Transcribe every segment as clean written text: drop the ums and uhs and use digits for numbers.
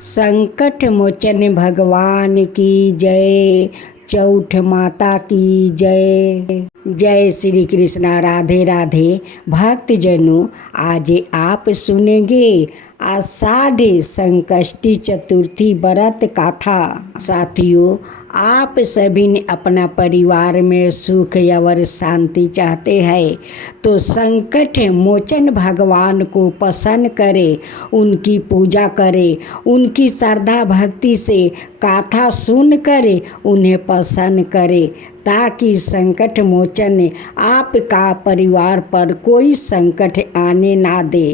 संकट मोचन भगवान की जय। चौठ माता की जय। जय श्री कृष्णा। राधे राधे। भक्तजनों, आज आप सुनेंगे आषाढ़ संकष्टी चतुर्थी व्रत कथा। साथियों, आप सभी ने अपना परिवार में सुख और शांति चाहते हैं तो संकट मोचन भगवान को प्रसन्न करें, उनकी पूजा करें, उनकी श्रद्धा भक्ति से कथा सुन कर उन्हें प्रसन्न करें ताकि संकट मोचन आपका परिवार पर कोई संकट आने ना दे।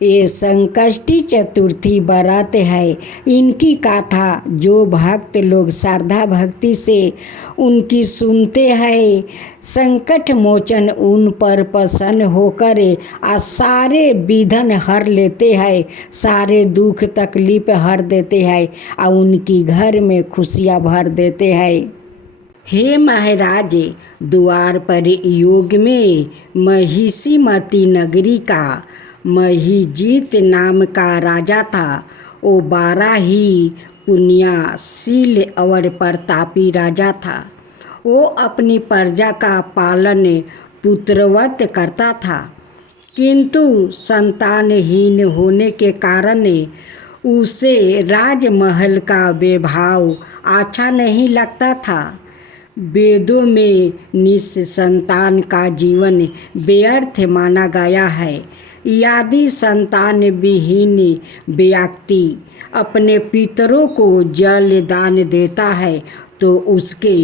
ये संकष्टी चतुर्थी व्रत है। इनकी कथा जो भक्त लोग श्रद्धा भक्ति से उनकी सुनते हैं, संकट मोचन उन पर प्रसन्न होकर सारे विघ्न हर लेते हैं, सारे दुख तकलीफ हर देते हैं और उनकी घर में खुशियाँ भर देते हैं। हे महाराज, द्वार पर योग में महिषीमती नगरी का महिजीत नाम का राजा था। वो 12 ही पुण्यशील और प्रतापी राजा था। वो अपनी प्रजा का पालन पुत्रवत करता था, किंतु संतानहीन होने के कारण उसे राजमहल का वैभव अच्छा नहीं लगता था। वेदों में निसंतान का जीवन व्यर्थ माना गया है। यदि संतान विहीन व्यक्ति अपने पितरों को जल दान देता है तो उसके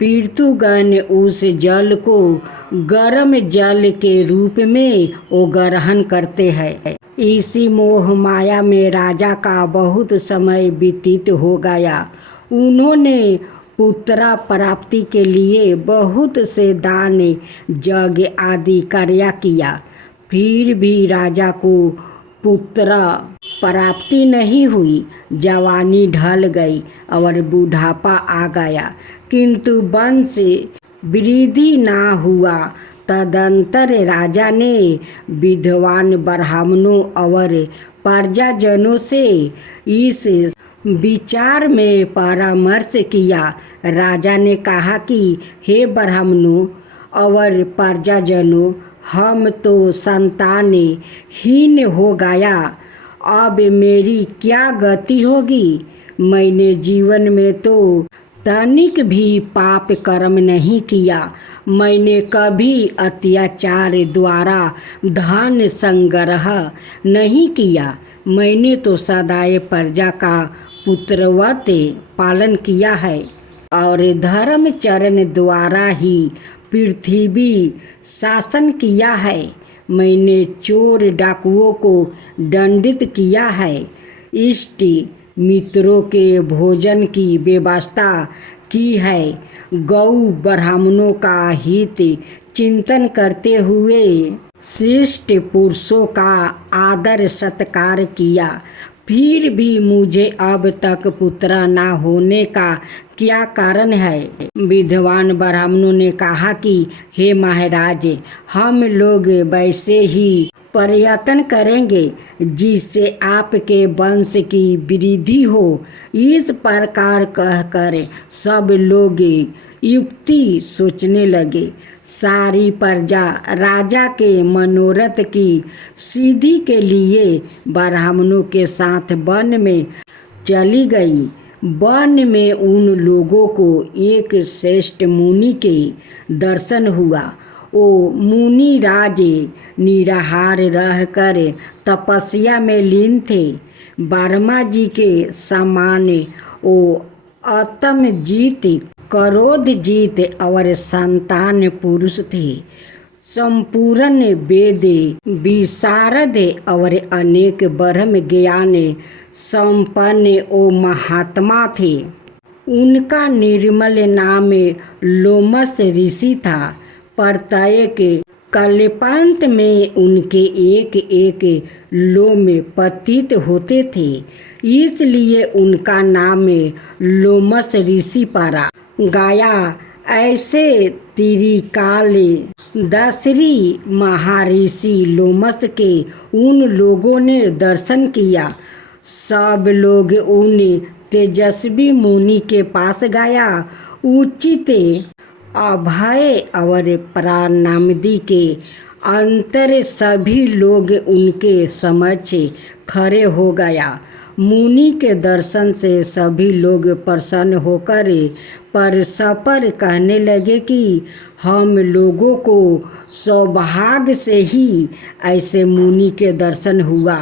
पितृगण उस जल को गर्म जल के रूप में वो ग्रहण करते हैं। इसी मोह माया में राजा का बहुत समय व्यतीत हो गया। उन्होंने पुत्र प्राप्ति के लिए बहुत से दान यज्ञ आदि कार्य किया, फिर भी राजा को पुत्र प्राप्ति नहीं हुई। जवानी ढल गई और बुढ़ापा आ गया, किंतु वंश वृद्धि ना हुआ। तदंतर राजा ने विद्वान ब्राह्मणों और प्रजाजनों से इस विचार में परामर्श किया। राजा ने कहा कि हे ब्राह्मणों और प्रजाजनों, हम तो संतानहीन हो गया, अब मेरी क्या गति होगी। मैंने जीवन में तो तनिक भी पाप कर्म नहीं किया। मैंने कभी अत्याचार द्वारा धन संग्रह नहीं किया। मैंने तो सदाए प्रजा का पुत्रवत पालन किया है और धर्मचरण द्वारा ही पृथ्वी शासन किया है। मैंने चोर डाकुओं को दंडित किया है, इष्ट मित्रों के भोजन की व्यवस्था की है, गौ ब्राह्मणों का हित चिंतन करते हुए श्रेष्ठ पुरुषों का आदर सत्कार किया। फिर भी मुझे अब तक पुत्र ना होने का क्या कारण है। विद्वान ब्राह्मणों ने कहा कि हे महाराज, हम लोग वैसे ही प्रयत्न करेंगे जिससे आपके वंश की वृद्धि हो। इस प्रकार कहकर सब लोग युक्ति सोचने लगे। सारी प्रजा राजा के मनोरथ की सिद्धि के लिए ब्राह्मणों के साथ वन में चली गई। वन में उन लोगों को एक श्रेष्ठ मुनि के दर्शन हुआ। वो मुनि राज निराहार रहकर तपस्या में लीन थे। ब्रह्मा जी के समान वो आत्मजीत, क्रोध जीत और संतान पुरुष थे। संपूर्ण वेद विशारद और अनेक ब्रह्म ज्ञान संपन्न ओ महात्मा थे। उनका निर्मल नाम लोमस ऋषि था। प्रत्येक कल्पांत में उनके एक एक लोम पतित होते थे, इसलिए उनका नाम लोमस ऋषि पड़ा। गाया ऐसे त्रिकाल दशरी महर्षि लोमस के उन लोगों ने दर्शन किया। सब लोग उन तेजस्वी मुनि के पास गया, उचित अभय और प्रणामदि के अंतर सभी लोग उनके समक्ष खड़े हो गया। मुनि के दर्शन से सभी लोग प्रसन्न होकर परस्पर कहने लगे कि हम लोगों को सौभाग्य से ही ऐसे मुनि के दर्शन हुआ।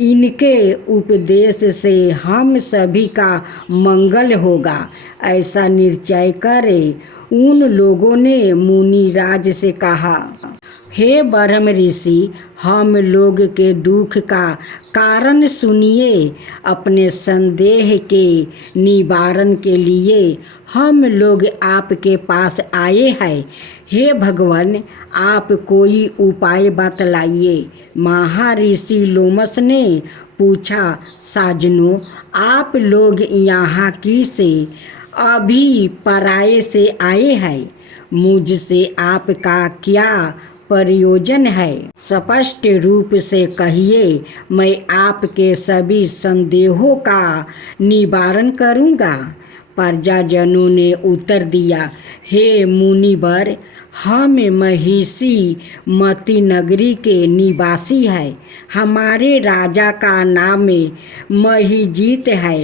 इनके उपदेश से हम सभी का मंगल होगा, ऐसा निश्चय करे उन लोगों ने मुनिराज से कहा। हे ब्रह्म ऋषि, हम लोग के दुख का कारण सुनिए। अपने संदेह के निवारण के लिए हम लोग आपके पास आए हैं। हे भगवान, आप कोई उपाय बतलाइए। महर्षि लोमस ने पूछा, साजनों, आप लोग यहाँ किस अभिप्राय से आए हैं? मुझसे आपका क्या प्रयोजन है? स्पष्ट रूप से कहिए, मैं आपके सभी संदेहों का निवारण करूँगा। प्रजाजनों ने उत्तर दिया, हे मुनिवर, हम महिषी मती नगरी के निवासी हैं। हमारे राजा का नाम महिजीत है।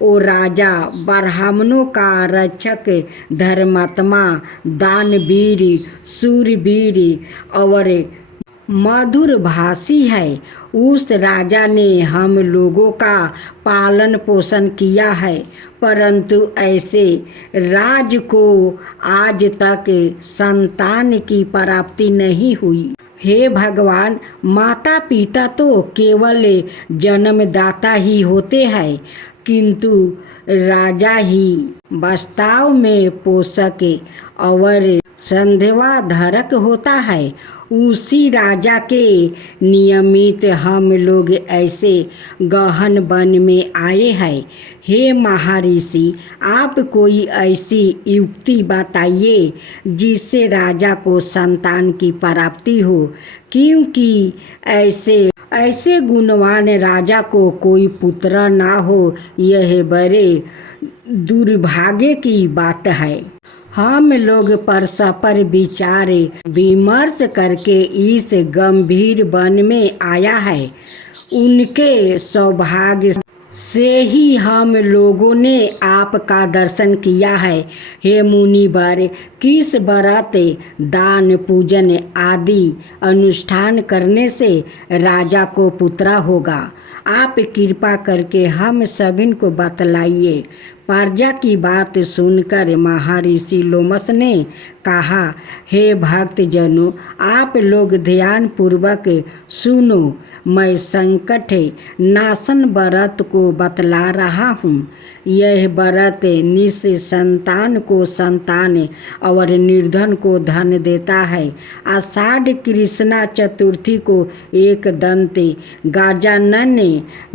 वो राजा ब्राह्मणों का रक्षक, धर्मात्मा, दानवीर, शूरवीर और मधुर भाषी है। उस राजा ने हम लोगों का पालन पोषण किया है, परंतु ऐसे राज को आज तक संतान की प्राप्ति नहीं हुई। हे भगवान, माता पिता तो केवल जन्मदाता ही होते हैं, किंतु राजा ही वास्तव में पोषक और संध्याधारक होता है। उसी राजा के नियमित हम लोग ऐसे गहन वन में आए हैं। हे महर्षि, आप कोई ऐसी युक्ति बताइए जिससे राजा को संतान की प्राप्ति हो, क्योंकि ऐसे गुणवान राजा को कोई पुत्र ना हो, यह बड़े दुर्भाग्य की बात है। हम लोग परस्पर विचार विमर्श करके इस गंभीर वन में आया है। उनके सौभाग्य से ही हम लोगों ने आपका दर्शन किया है। हे मुनिवर, किस व्रत, दान, पूजन आदि अनुष्ठान करने से राजा को पुत्र होगा? आप कृपा करके हम सभी को बतलाइए। प्रजा की बात सुनकर महर्षि लोमस ने कहा, हे भक्तजनों, आप लोग ध्यान पूर्वक सुनो। मैं संकट नाशन व्रत को बतला रहा हूँ। यह व्रत निसंतान को संतान और निर्धन को धन देता है। आषाढ़ कृष्णा चतुर्थी को एक दंत गजानन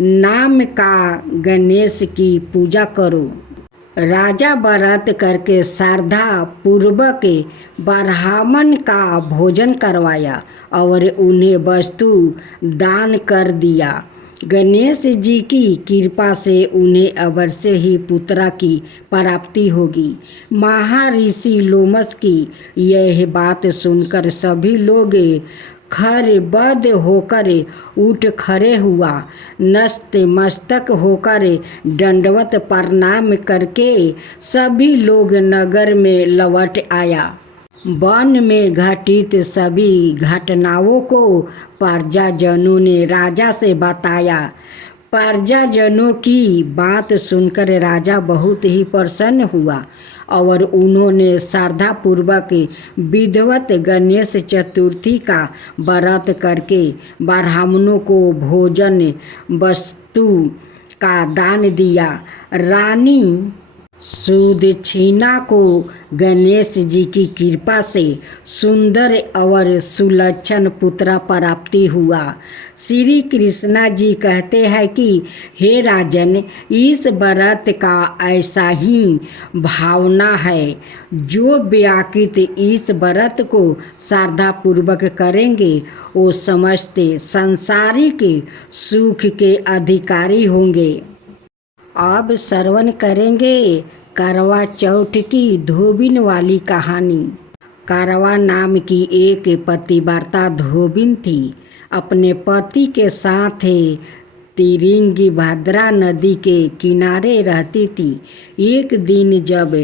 नाम का गणेश की पूजा करो। राजा व्रत करके श्रद्धा पूर्वक ब्राह्मण का भोजन करवाया और उन्हें वस्तु दान कर दिया। गणेश जी की कृपा से उन्हें अवश्य ही पुत्र की प्राप्ति होगी। महर्षि लोमस की यह बात सुनकर सभी लोग खरबद होकर उठ खड़े हुआ। नतमस्तक होकर दंडवत प्रणाम करके सभी लोग नगर में लौट आया। वन में घटित सभी घटनाओं को प्रजाजनों ने राजा से बताया। प्रजाजनों की बात सुनकर राजा बहुत ही प्रसन्न हुआ और उन्होंने श्रद्धापूर्वक विधिवत गणेश चतुर्थी का व्रत करके ब्राह्मणों को भोजन वस्तु का दान दिया। रानी सूद छीना को गणेश जी की कृपा से सुंदर और सुलक्षण पुत्र प्राप्ति हुआ। श्री कृष्णा जी कहते हैं कि हे राजन, इस व्रत का ऐसा ही भावना है। जो व्याकृत इस व्रत को श्रद्धापूर्वक करेंगे वो समस्त संसारिक सुख के अधिकारी होंगे। अब श्रवण करेंगे करवा चौथ की धोबिन वाली कहानी। करवा नाम की एक पतिव्रता धोबिन थी। अपने पति के साथ तिरिंगी भद्रा नदी के किनारे रहती थी। एक दिन जब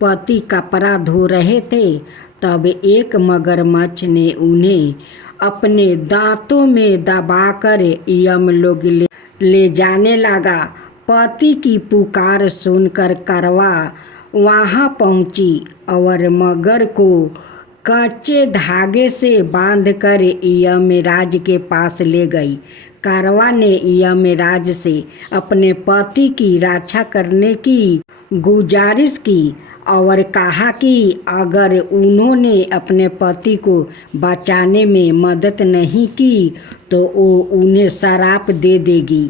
पति कपड़ा धो रहे थे तब एक मगरमच्छ ने उन्हें अपने दांतों में दबाकर यमलोक ले जाने लगा। पति की पुकार सुनकर करवा वहां पहुंची और मगर को कच्चे धागे से बांधकर यमराज के पास ले गई। करवा ने यमराज से अपने पति की रक्षा करने की गुजारिश की और कहा कि अगर उन्होंने अपने पति को बचाने में मदद नहीं की तो वो उन्हें श्राप दे देगी।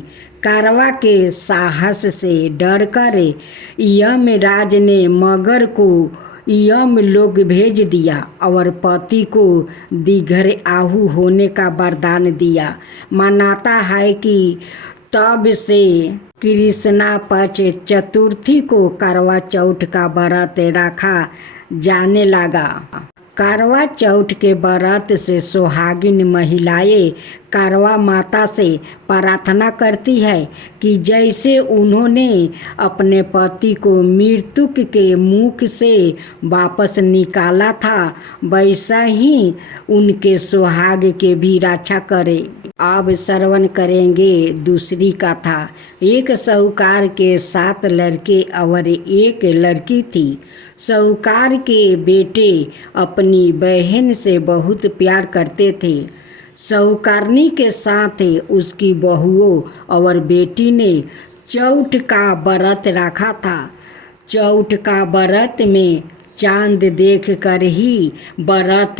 करवा के साहस से डरकर यमराज ने मगर को यमलोक भेज दिया और पति को दीर्घायु होने का वरदान दिया। मानता है कि तब से कृष्णा पक्ष चतुर्थी को करवा चौथ का व्रत रखा जाने लगा। करवा चौथ के व्रत से सुहागिन महिलाएं करवा माता से प्रार्थना करती है कि जैसे उन्होंने अपने पति को मृत्यु के मुख से वापस निकाला था वैसा ही उनके सुहाग के भी रक्षा करे। अब श्रवण करेंगे दूसरी कथा। एक साहूकार के 7 लड़के और एक लड़की थी। साहूकार के बेटे अपनी बहन से बहुत प्यार करते थे। साहूकारनी के साथ उसकी बहुओं और बेटी ने चौथ का व्रत रखा था। चौथ का व्रत में चांद देख कर ही व्रत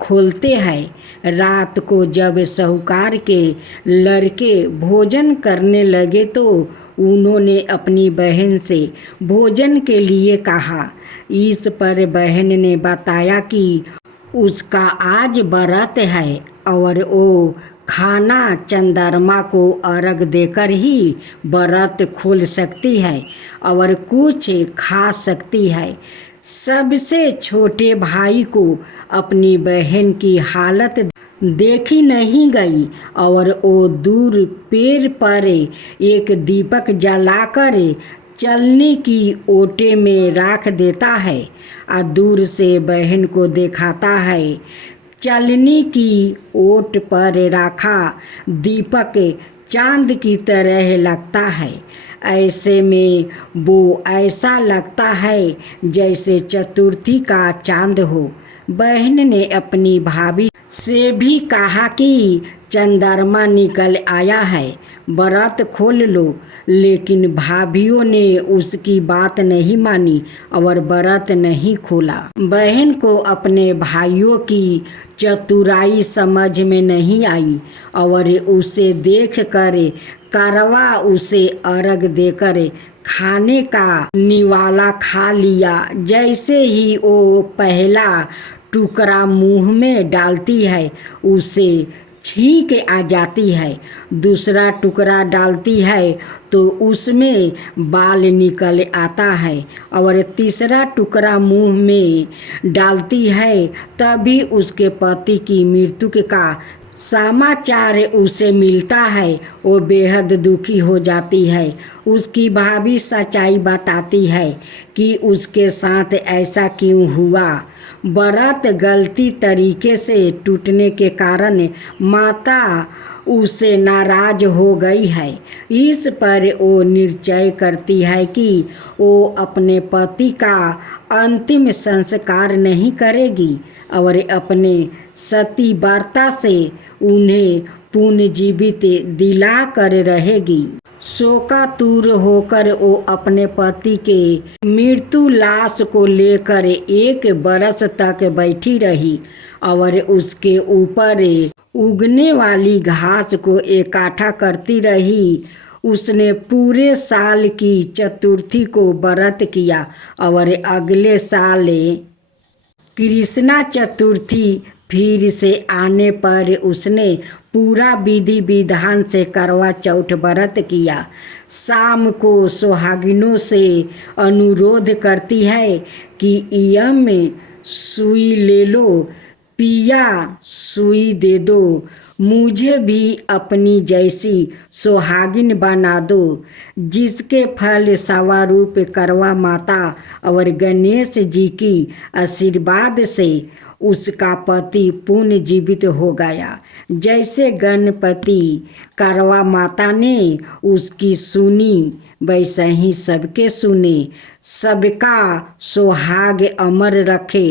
खोलते हैं। रात को जब साहूकार के लड़के भोजन करने लगे तो उन्होंने अपनी बहन से भोजन के लिए कहा। इस पर बहन ने बताया कि उसका आज व्रत है और वो खाना चंद्रमा को अर्घ देकर ही व्रत खोल सकती है और कुछ खा सकती है। सबसे छोटे भाई को अपनी बहन की हालत देखी नहीं गई और वो दूर पेड़ पर एक दीपक जलाकर चलने की ओटे में रख देता है और दूर से बहन को दिखाता है। चलनी की ओट पर रखा दीपक चांद की तरह लगता है। ऐसे में वो ऐसा लगता है जैसे चतुर्थी का चांद हो। बहन ने अपनी भाभी से भी कहा कि चंद्रमा निकल आया है, व्रत खोल लो, लेकिन भाभियों ने उसकी बात नहीं मानी और व्रत नहीं खोला। बहन को अपने भाइयों की चतुराई समझ में नहीं आई और उसे देखकर करवा उसे अर्घ देकर खाने का निवाला खा लिया। जैसे ही वो पहला टुकड़ा मुंह में डालती है उसे छींक आ जाती है। दूसरा टुकड़ा डालती है तो उसमें बाल निकल आता है और तीसरा टुकड़ा मुंह में डालती है तभी उसके पति की मृत्यु का समाचार उसे मिलता है। वो बेहद दुखी हो जाती है। उसकी भाभी सच्चाई बताती है कि उसके साथ ऐसा क्यों हुआ। व्रत गलती तरीके से टूटने के कारण माता उससे नाराज हो गई है। इस पर वो निश्चय करती है कि वो अपने पति का अंतिम संस्कार नहीं करेगी और अपने सती वार्ता से उन्हें पुनर्जीवित दिला कर रहेगी। शोकातुर होकर वो अपने पति के मृत्यु लाश को लेकर 1 बरस तक बैठी रही और उसके ऊपर उगने वाली घास को इकट्ठा करती रही। उसने पूरे साल की चतुर्थी को व्रत किया और अगले साल कृष्णा चतुर्थी फिर से आने पर उसने पूरा विधि विधान से करवा चौथ व्रत किया। शाम को सुहागिनों से अनुरोध करती है कि यम सुई ले लो, पिया सुई दे दो, मुझे भी अपनी जैसी सुहागिन बना दो। जिसके फल स्वरूप करवा माता और गणेश जी की आशीर्वाद से उसका पति पुनर्जीवित हो गया। जैसे गणपति करवा माता ने उसकी सुनी, वैसे ही सबके सुने। सबका सुहाग अमर रखे।